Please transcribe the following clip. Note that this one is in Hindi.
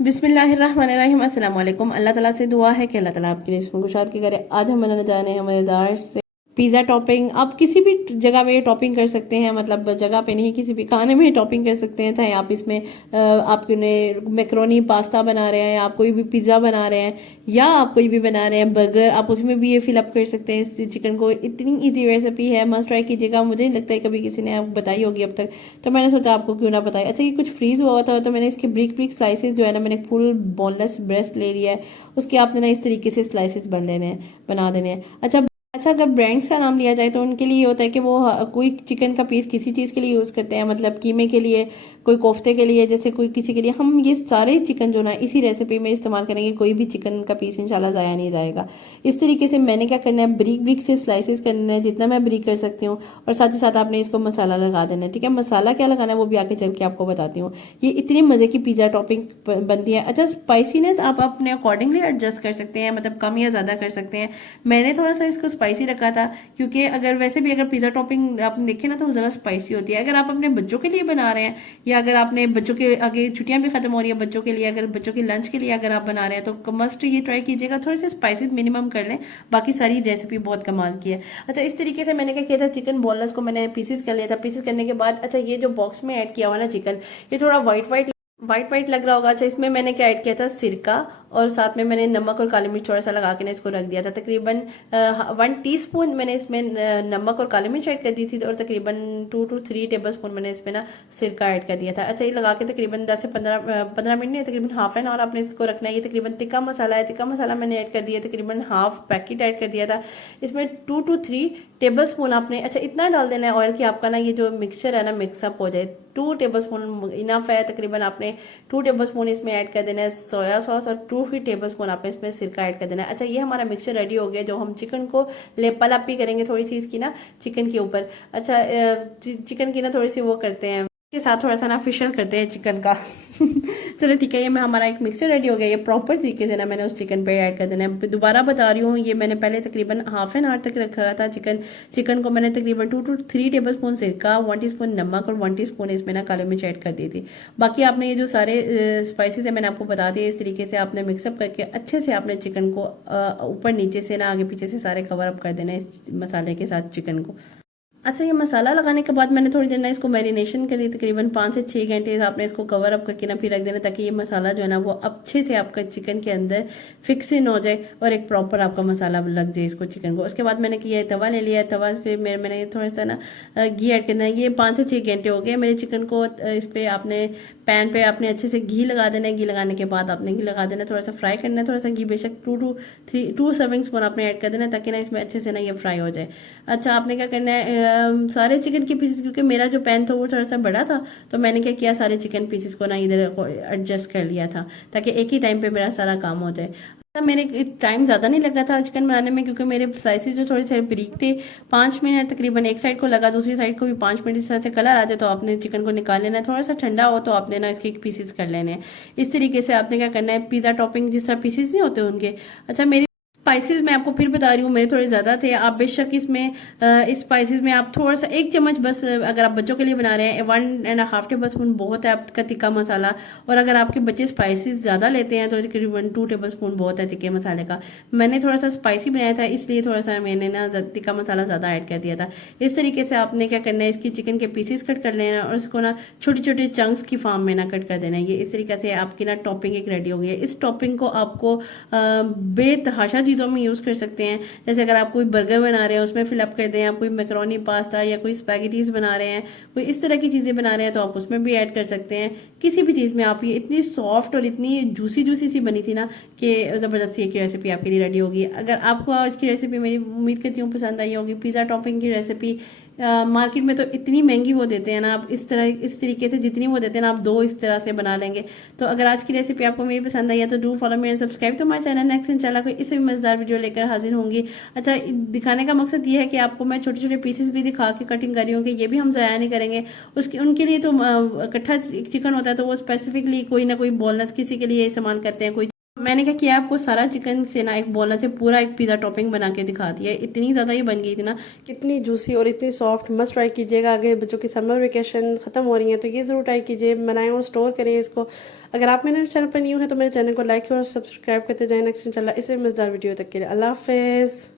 बिस्मिल्लाहिर्रहमानिर्रहीम अस्सलाम वालेकुम। अल्लाह ताला से दुआ है कि अल्लाह ताला आपकी रिज़्क़ में कुशाद की करे। आज हम बनाने जा रहे हैं मज़ेदार से पिज़्ज़ा टॉपिंग। आप किसी भी जगह में टॉपिंग कर सकते हैं, मतलब जगह पे नहीं, किसी भी खाने में टॉपिंग कर सकते हैं। चाहे आप इसमें आपने मैकरोनी पास्ता बना रहे हैं, आप कोई भी पिज़्ज़ा बना रहे हैं, या आप कोई भी बना रहे हैं बर्गर, आप उसमें भी ये फिलअप कर सकते हैं इस चिकन को। इतनी ईजी रेसिपी है, मस्ट ट्राई कीजिएगा। मुझे नहीं लगता है कभी किसी ने आपको बताई होगी अब तक, तो मैंने सोचा आपको क्यों ना बताए। अच्छा, ये कुछ फ्रीज हुआ था तो मैंने इसके ब्रिक ब्रिक स्लाइसेस जो है ना, मैंने फुल बोनलेस ब्रेस्ट ले लिया है। उसके आपने ना इस तरीके से स्लाइसेस बन लेने हैं, बना देने हैं। अच्छा, अगर ब्रांड्स का नाम लिया जाए तो उनके लिए होता है कि वो कोई चिकन का पीस किसी चीज़ के लिए यूज़ करते हैं, मतलब कीमे के लिए, कोई कोफ्ते के लिए, जैसे कोई किसी के लिए। हम ये सारे चिकन जो ना इसी रेसिपी में इस्तेमाल करेंगे, कोई भी चिकन का पीस इंशाल्लाह ज़ाया नहीं जाएगा। इस तरीके से मैंने क्या करना है, ब्रिक ब्रिक से स्लाइसेस करना है, जितना मैं ब्रिक कर सकती हूँ। और साथ ही साथ आपने इसको मसाला लगा देना है, ठीक है। मसाला क्या लगाना है वो भी आगे चल के आपको बताती हूँ। ये इतनी मज़े की पिज़्ज़ा टॉपिंग बनती है। अच्छा, स्पाइसीनेस आप अपने अकॉर्डिंगली एडजस्ट कर सकते हैं, मतलब कम या ज़्यादा कर सकते हैं। मैंने थोड़ा सा इसको स्पाइसी रखा था, क्योंकि अगर वैसे भी अगर पिज़्ज़ा टॉपिंग आप देखें ना तो ज़रा स्पाइसी होती है। अगर आप अपने बच्चों के लिए बना रहे हैं, या अगर आपने बच्चों के आगे छुट्टियां भी खत्म हो रही है बच्चों के लिए, अगर बच्चों के लंच के लिए अगर आप बना रहे हैं तो मस्ट ये ट्राई कीजिएगा, थोड़े से स्पाइसेस मिनिमम कर लें। बाकी सारी रेसिपी बहुत कमाल की है। अच्छा, इस तरीके से मैंने क्या किया था, चिकन बोनलेस को मैंने पीसेस कर लिया था। पीसेस करने के बाद अच्छा, ये जो बॉक्स में ऐड किया हुआ ना चिकन, ये थोड़ा वाइट वाइट वाइट वाइट लग रहा होगा। अच्छा, इसमें मैंने क्या ऐड किया था, सिरका, और साथ में मैंने नमक और काली मिर्च थोड़ा सा लगा के ना इसको रख दिया था। तकरीबन 1 टीस्पून मैंने इसमें नमक और काली मिर्च ऐड कर दी थी, और तकरीबन 2 to 3 टेबल स्पून मैंने इसमें ना सिरका ऐड कर दिया था। अच्छा, ये लगा के तकरीबन 10 से 15 मिनट नहीं, तकरीबन हाफ एन आवर आपने इसको रखना है। ये तकरीबन तिक्का मसाला है, तिक्का मसाला मैंने ऐड कर दिया, तकरीबन हाफ पैकेट ऐड कर दिया था। इसमें 2 to 3 टेबल स्पून आपने, अच्छा इतना डाल देना है ऑयल कि आपका ना ये जो मिक्सचर है ना मिक्सअप हो जाए। 2 टेबल स्पून इनफ है। तकरीबन आपने 2 टेबल स्पून इसमें ऐड कर देना है सोया सॉस, और 2 टेबल स्पून आपने इसमें सिरका ऐड कर देना है। अच्छा, ये हमारा मिक्सचर रेडी हो गया, जो हम चिकन को लेपलापी करेंगे थोड़ी सी इसकी ना चिकन के ऊपर। अच्छा, चिकन की ना थोड़ी सी वो करते हैं, के साथ थोड़ा सा ना फिशल करते हैं चिकन का। चलो ठीक है, ये मैं हमारा एक मिक्सचर रेडी हो गया। ये प्रॉपर तरीके से ना मैंने उस चिकन पे ऐड कर देना है। दोबारा बता रही हूँ, ये मैंने पहले तकरीबन हाफ एन आवर तक रखा था चिकन को मैंने तकरीबन 2 to 3 टेबल स्पून सिरका, 1 टीस्पून नमक और 1 टीस्पून इसमें ना काली मिर्च ऐड कर दी थी। बाकी आपने ये जो सारे स्पाइसेस है मैंने आपको बता दिए। इस तरीके से आपने मिक्सअप करके अच्छे से आपने चिकन को ऊपर नीचे से ना आगे पीछे से सारे कवर अप कर देना है इस मसाले के साथ चिकन को। अच्छा, ये मसाला लगाने के बाद मैंने थोड़ी देर ना इसको मैरिनेशन करी, तकरीबन 5 से 6 घंटे आपने इसको कवर अप करके ना फिर रख देना, ताकि ये मसाला जो है ना वो अच्छे से आपका चिकन के अंदर फिक्स इन हो जाए और एक प्रॉपर आपका मसाला लग जाए इसको चिकन को। उसके बाद मैंने किया तवा ले लिया, तवा पे मैंने थोड़ा सा ना घी ऐड करना है। ये 5 से 6 घंटे हो गए मेरे चिकन को। इस पर आपने पैन पे आपने अच्छे से घी लगा देना है। घी लगाने के बाद आपने घी लगा देना, थोड़ा सा फ्राई करना है। थोड़ा सा घी बेशक 2 सर्विंग स्पून आपने ऐड कर देना है, ताकि ना इसमें अच्छे से ना ये फ्राई हो जाए। अच्छा, आपने क्या करना है, सारे चिकन के पीसेस, क्योंकि मेरा जो पैन था वो थोड़ा सा बड़ा था, तो मैंने क्या किया, सारे चिकन पीसेस को ना इधर एडजस्ट कर लिया था, ताकि एक ही टाइम पे मेरा सारा काम हो जाए। तो मेरे टाइम ज़्यादा नहीं लगा था चिकन बनाने में, क्योंकि मेरे स्लाइसेस जो थोड़े से बारीक थे। 5 मिनट तकरीबन एक साइड को लगा, दूसरी साइड को भी 5 मिनट। इस तरह से कलर आ जाए तो आपने चिकन को निकाल लेना है। थोड़ा सा ठंडा हो तो आपने ना इसके पीसेस कर लेने हैं। इस तरीके से आपने क्या करना है, पिज़्ज़ा टॉपिंग जिस तरह पीसेस नहीं होते उनके। अच्छा, मेरी स्पाइसेस मैं आपको फिर बता रही हूँ, मेरे थोड़े ज़्यादा थे। आप बेशक इसमें इस स्पाइसेस में आप थोड़ा सा 1 चम्मच बस, अगर आप बच्चों के लिए बना रहे हैं 1.5 टेबल स्पून बहुत है आपका तिक्का मसाला। और अगर आपके बच्चे स्पाइसेस ज़्यादा लेते हैं तो तकरीबन 2 टेबल स्पून बहुत है तिक्के मसाले का। मैंने थोड़ा सा स्पाइसी बनाया था, इसलिए थोड़ा सा मैंने ना तिक्का मसाला ज़्यादा ऐड कर दिया था। इस तरीके से आपने क्या करना है, इसकी चिकन के पीसेस कट कर लेना और इसको ना छोटे छोटे चंक्स की फॉर्म में ना कट कर देना है। ये इस तरीके से आपकी ना टॉपिंग एक रेडी हो गई है। इस टॉपिंग को आपको बेतहाशा चीज़ों में यूज़ कर सकते हैं। जैसे अगर आप कोई बर्गर बना रहे हैं उसमें फिलअप कर दें, आप कोई मैकरोनी पास्ता या कोई स्पैगेटीज बना रहे हैं, कोई इस तरह की चीज़ें बना रहे हैं तो आप उसमें भी ऐड कर सकते हैं। किसी भी चीज़ में आप, ये इतनी सॉफ्ट और इतनी जूसी जूसी सी बनी थी ना कि ज़बरदस्ती एक रेसिपी आपके लिए रेडी होगी। अगर आपको आज की रेसिपी मेरी उम्मीद करती हूँ पसंद आई होगी। पिज़्ज़ा टॉपिंग की रेसिपी मार्केट में तो इतनी महंगी वो देते हैं ना, आप इस तरीके से जितनी वो देते हैं ना आप 2 इस तरह से बना लेंगे। तो अगर आज की रेसिपी आपको मेरी पसंद आई है तो do follow me and subscribe to my channel. Next इंशाल्लाह कोई इससे भी मजेदार वीडियो लेकर हाजिर होंगी। अच्छा, दिखाने का मकसद ये है कि आपको मैं छोटे छोटे पीसेस भी दिखा के कटिंग करी हूँ कि ये भी हम ज़ाया नहीं करेंगे। उनके लिए तो इकट्ठा चिकन होता है तो वो स्पेसिफिकली कोई ना कोई बोनलेस किसी के लिए इस्तेमाल करते हैं, कोई मैंने क्या किया, आपको सारा चिकन से ना एक बोला से पूरा एक पिज़्ज़ा टॉपिंग बना के दिखा दिया। इतनी ज़्यादा ये बन गई थी ना, कितनी जूसी और इतनी सॉफ्ट। मस्ट ट्राई कीजिएगा। आगे बच्चों की समर वेकेशन ख़त्म हो रही है तो ये ज़रूर ट्राई कीजिए, बनाएं और स्टोर करें इसको। अगर आप मेरे चैनल पर न्यू है तो मेरे चैनल को लाइक और सब्सक्राइब करते जाएं। नेक्स्ट इंशाल्लाह इससे मज़ेदार वीडियो तक के लिए अल्लाह हाफिज़।